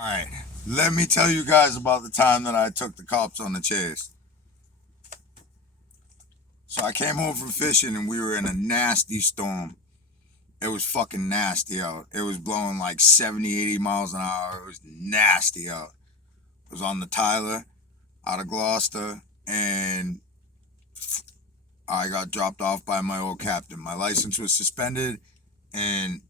Alright, let me tell you guys about the time that I took the cops on the chase. So I came home from fishing and we were in a nasty storm. It was fucking nasty out. It was blowing like 70, 80 miles an hour. It was nasty out. It was on the Tyler out of Gloucester and I got dropped off by my old captain. My license was suspended and,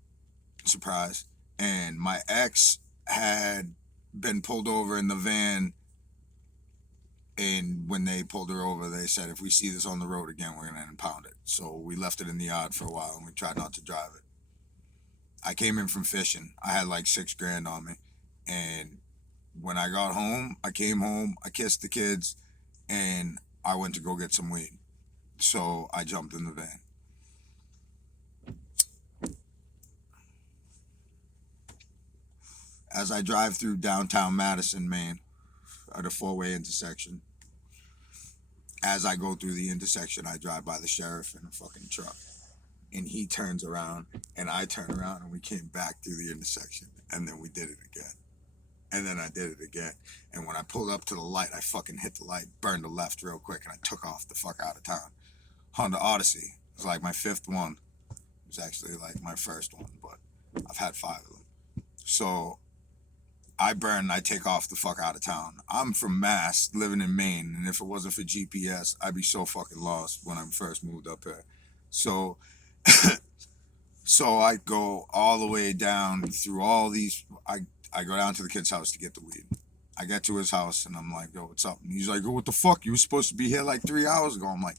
surprise, and my ex had been pulled over in the van. And when they pulled her over, they said, if we see this on the road again, we're going to impound it. So we left it in the yard for a while and we tried not to drive it. I came in from fishing. I had like $6,000 on me. And when I got home, I came home, I kissed the kids, and I went to go get some weed. So I jumped in the van. As I drive through downtown Madison, Maine, at a four-way intersection, as I go through the intersection, I drive by the sheriff in a fucking truck. And he turns around, and I turn around, and we came back through the intersection. And then we did it again. And then I did it again. And when I pulled up to the light, I fucking hit the light, burned the left real quick, and I took off the fuck out of town. Honda Odyssey. It was like my fifth one. It was actually like my first one, but I've had 5 of them. So I burn, I take off the fuck out of town. I'm from Mass, living in Maine, and if it wasn't for GPS, I'd be so fucking lost when I first moved up here. So, so I go all the way down through all these. I go down to the kid's house to get the weed. I get to his house and I'm like, yo, what's up? And he's like, oh, what the fuck? You were supposed to be here like 3 hours ago. I'm like,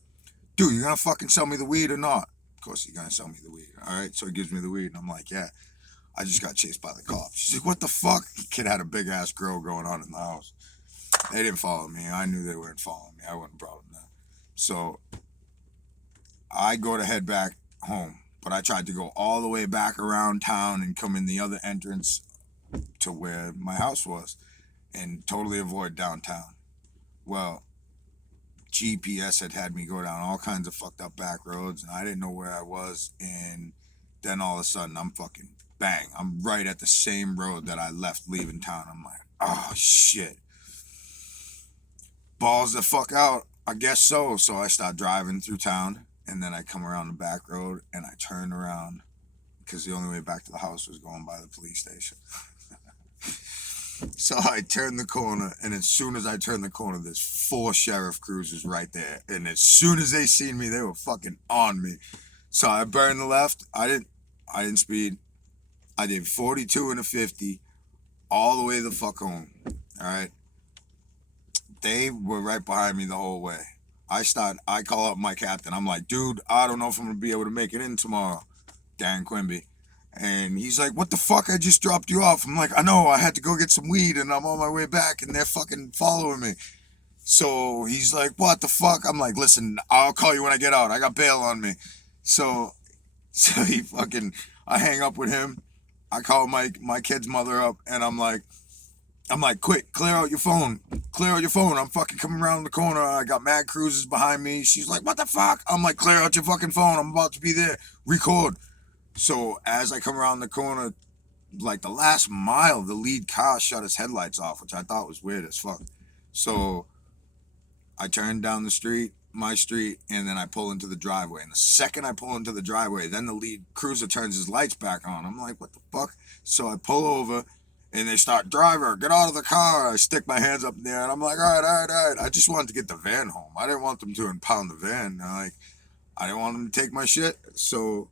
dude, you gonna fucking sell me the weed or not? Of course he's gonna sell me the weed. All right, so he gives me the weed and I'm like, yeah. I just got chased by the cops. She's like, what the fuck? The kid had a big ass grill going on in the house. They didn't follow me. I knew they weren't following me. I wouldn't brought them there. So I go to head back home, but I tried to go all the way back around town and come in the other entrance to where my house was and totally avoid downtown. Well, GPS had me go down all kinds of fucked up back roads and I didn't know where I was. And then all of a sudden I'm fucking bang. I'm right at the same road that I left leaving town. I'm like, oh shit. Balls the fuck out. I guess so. So I start driving through town and then I come around the back road and I turn around because the only way back to the house was going by the police station. So I turned the corner, and as soon as I turned the corner, there's 4 sheriff cruisers right there. And as soon as they seen me, they were fucking on me. So I burned the left. I didn't speed. I did 42 and a 50 all the way the fuck home. All right. They were right behind me the whole way. I call up my captain. I'm like, dude, I don't know if I'm gonna be able to make it in tomorrow. Dan Quimby. And he's like, what the fuck? I just dropped you off. I'm like, I know, I had to go get some weed and I'm on my way back and they're fucking following me. So he's like, what the fuck? I'm like, listen, I'll call you when I get out. I got bail on me. So he fucking, I hang up with him. I call my kid's mother up and I'm like, quick, clear out your phone. Clear out your phone. I'm fucking coming around the corner. I got mad cruisers behind me. She's like, what the fuck? I'm like, clear out your fucking phone. I'm about to be there. Record. So as I come around the corner, like the last mile, the lead car shut his headlights off, which I thought was weird as fuck. So I turn down the street, my street, and then I pull into the driveway. And the second I pull into the driveway, then the lead cruiser turns his lights back on. I'm like, what the fuck? So I pull over and they start, driver, get out of the car. I stick my hands up in there and I'm like, all right. I just wanted to get the van home. I didn't want them to impound the van. I didn't want them to take my shit. So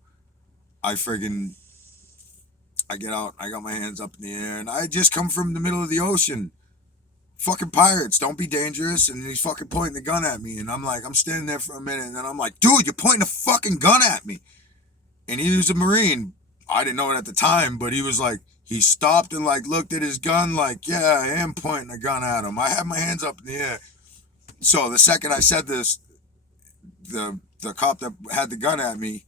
I get out, I got my hands up in the air, and I just come from the middle of the ocean. Fucking pirates, don't be dangerous. And he's fucking pointing the gun at me. And I'm like, I'm standing there for a minute, and then I'm like, dude, you're pointing a fucking gun at me. And he was a Marine. I didn't know it at the time, but he was like, he stopped and like looked at his gun, like, yeah, I am pointing a gun at him. I have my hands up in the air. So the second I said this, the cop that had the gun at me,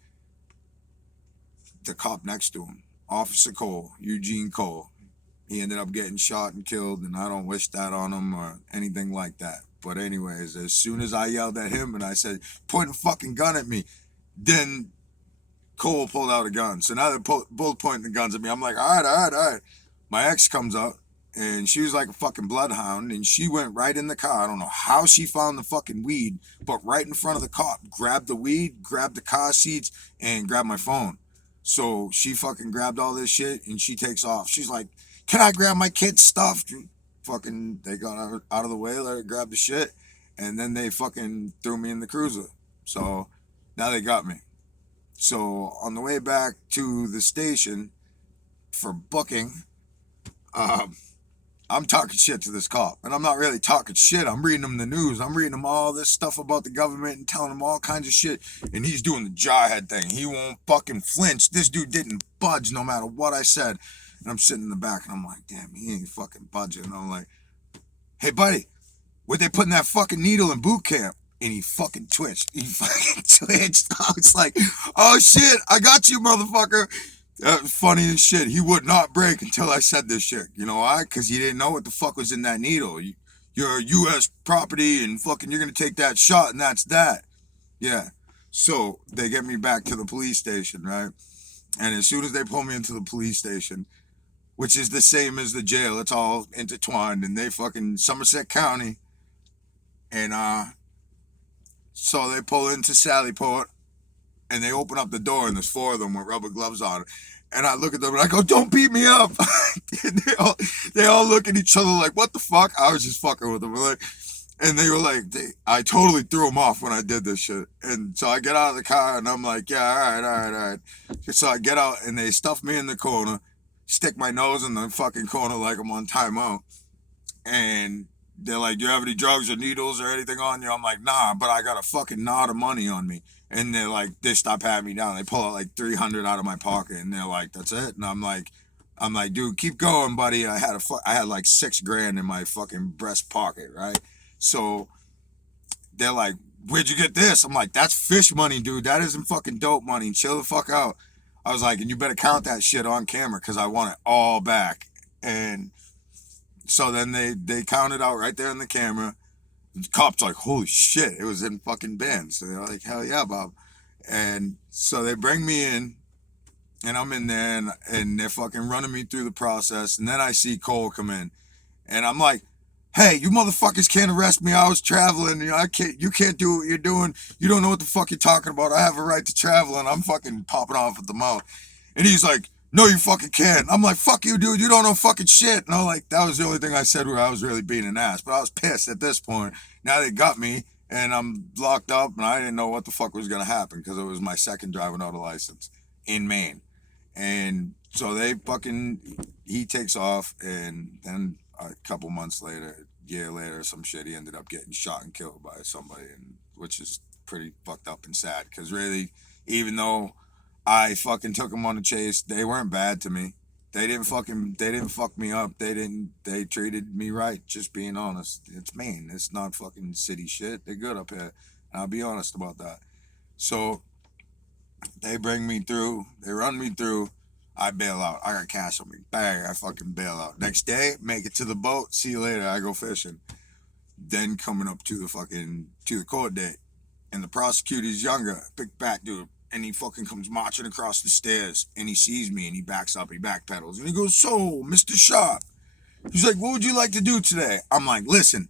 the cop next to him, Officer Cole, Eugene Cole. He ended up getting shot and killed, and I don't wish that on him or anything like that. But anyways, as soon as I yelled at him and I said, point a fucking gun at me, then Cole pulled out a gun. So now they're both pointing the guns at me. I'm like, all right. My ex comes up, and she was like a fucking bloodhound, and she went right in the car. I don't know how she found the fucking weed, but right in front of the cop, grabbed the weed, grabbed the car seats, and grabbed my phone. So she fucking grabbed all this shit, and she takes off. She's like, "Can I grab my kid's stuff?" Fucking, they got out of the way, let her grab the shit, and then they fucking threw me in the cruiser. So now they got me. So on the way back to the station for booking, um, I'm talking shit to this cop, and I'm not really talking shit. I'm reading him the news. I'm reading him all this stuff about the government and telling him all kinds of shit. And he's doing the jawhead thing. He won't fucking flinch. This dude didn't budge no matter what I said. And I'm sitting in the back, and I'm like, damn, he ain't fucking budging. And I'm like, hey, buddy, where'd they putting that fucking needle in boot camp? And he fucking twitched. He fucking twitched. I was like, oh shit, I got you, motherfucker. Funny as shit. He would not break until I said this shit. You know why? Because he didn't know what the fuck was in that needle. You're U.S. property, and fucking you're going to take that shot, and that's that. Yeah. So they get me back to the police station, right? And as soon as they pull me into the police station, which is the same as the jail, it's all intertwined, and they fucking Somerset County. And so they pull into Sallyport, and they open up the door, and there's 4 of them with rubber gloves on. And I look at them, and I go, don't beat me up. And they all look at each other like, what the fuck? I was just fucking with them. And they were like, I totally threw them off when I did this shit. And so I get out of the car, and I'm like, yeah, all right. So I get out, and they stuff me in the corner, stick my nose in the fucking corner like I'm on timeout. And they're like, do you have any drugs or needles or anything on you? I'm like, nah, but I got a fucking knot of money on me. And they're like, they stop patting me down. They pull out like 300 out of my pocket, and they're like, that's it. And I'm like, dude, keep going, buddy. I had like $6,000 in my fucking breast pocket, right? So they're like, where'd you get this? I'm like, that's fish money, dude. That isn't fucking dope money. Chill the fuck out. I was like, and you better count that shit on camera, because I want it all back. And so then they counted out right there in the camera. The cop's like, holy shit, it was in fucking bins. So they're like, hell yeah, Bob. And so they bring me in, and I'm in there, and they're fucking running me through the process. And then I see Cole come in, and I'm like, hey, you motherfuckers can't arrest me. I was traveling. You know, you can't do what you're doing. You don't know what the fuck you're talking about. I have a right to travel, and I'm fucking popping off at the mouth. And he's like, no, you fucking can't. I'm like, fuck you, dude. You don't know fucking shit. And I'm like, that was the only thing I said where I was really being an ass. But I was pissed at this point. Now they got me, and I'm locked up, and I didn't know what the fuck was going to happen, because it was my second driving out of license in Maine. And so he takes off, and then a couple months later, year later, some shit, he ended up getting shot and killed by somebody, which is pretty fucked up and sad, because really, even though I fucking took them on a chase, they weren't bad to me. They didn't fuck me up. They treated me right, just being honest. It's Maine. It's not fucking city shit. They're good up here. And I'll be honest about that. So they bring me through. They run me through. I bail out. I got cash on me. Bang, I fucking bail out. Next day, make it to the boat. See you later. I go fishing. Then coming up to the court date. And the prosecutor's younger, big fat dude. And he fucking comes marching across the stairs, and he sees me, and he backs up, he backpedals, and he goes, so, Mr. Sharp, he's like, what would you like to do today? I'm like, listen,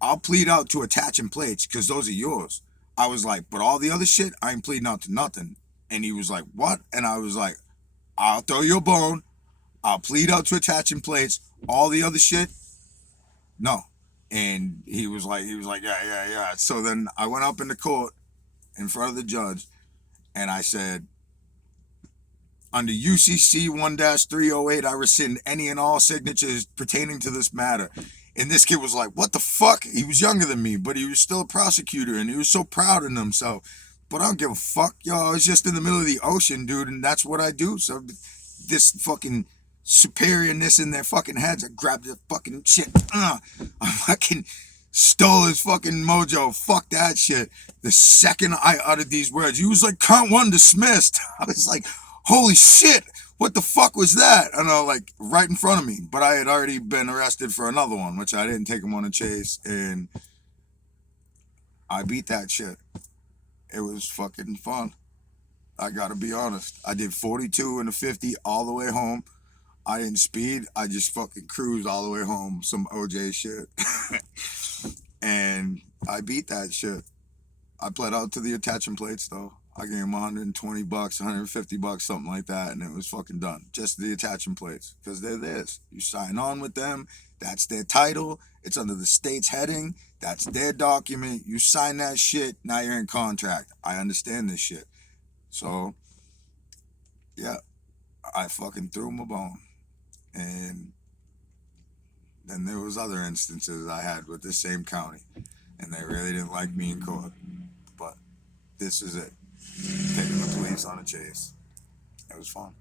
I'll plead out to attaching plates, because those are yours. I was like, but all the other shit, I ain't pleading out to nothing. And he was like, what? And I was like, I'll throw you a bone, I'll plead out to attaching plates, all the other shit, no. And he was like, yeah. So then I went up in the court, in front of the judge, and I said, under UCC 1-308, I rescind any and all signatures pertaining to this matter. And this kid was like, what the fuck? He was younger than me, but he was still a prosecutor, and he was so proud of himself. But I don't give a fuck, yo. I was just in the middle of the ocean, dude, and that's what I do. So this fucking superiorness in their fucking heads, I grabbed the fucking shit. I fucking stole his fucking mojo. Fuck that shit. The second I uttered these words, he was like, count 1 dismissed. I was like, holy shit, what the fuck was that? And I was like, right in front of me. But I had already been arrested for another one, which I didn't take him on a chase. And I beat that shit. It was fucking fun. I gotta be honest. I did 42 and a 50 all the way home. I didn't speed. I just fucking cruised all the way home. Some OJ shit. And I beat that shit. I pled out to the attachment plates though. I gave him $120, $150, something like that, and it was fucking done. Just the attachment plates, because they're theirs. You sign on with them. That's their title. It's under the state's heading. That's their document. You sign that shit. Now you're in contract. I understand this shit. So, yeah, I fucking threw him a bone. And then there was other instances I had with the same county, and they really didn't like me in court. But this is it. Taking the police on a chase. It was fun.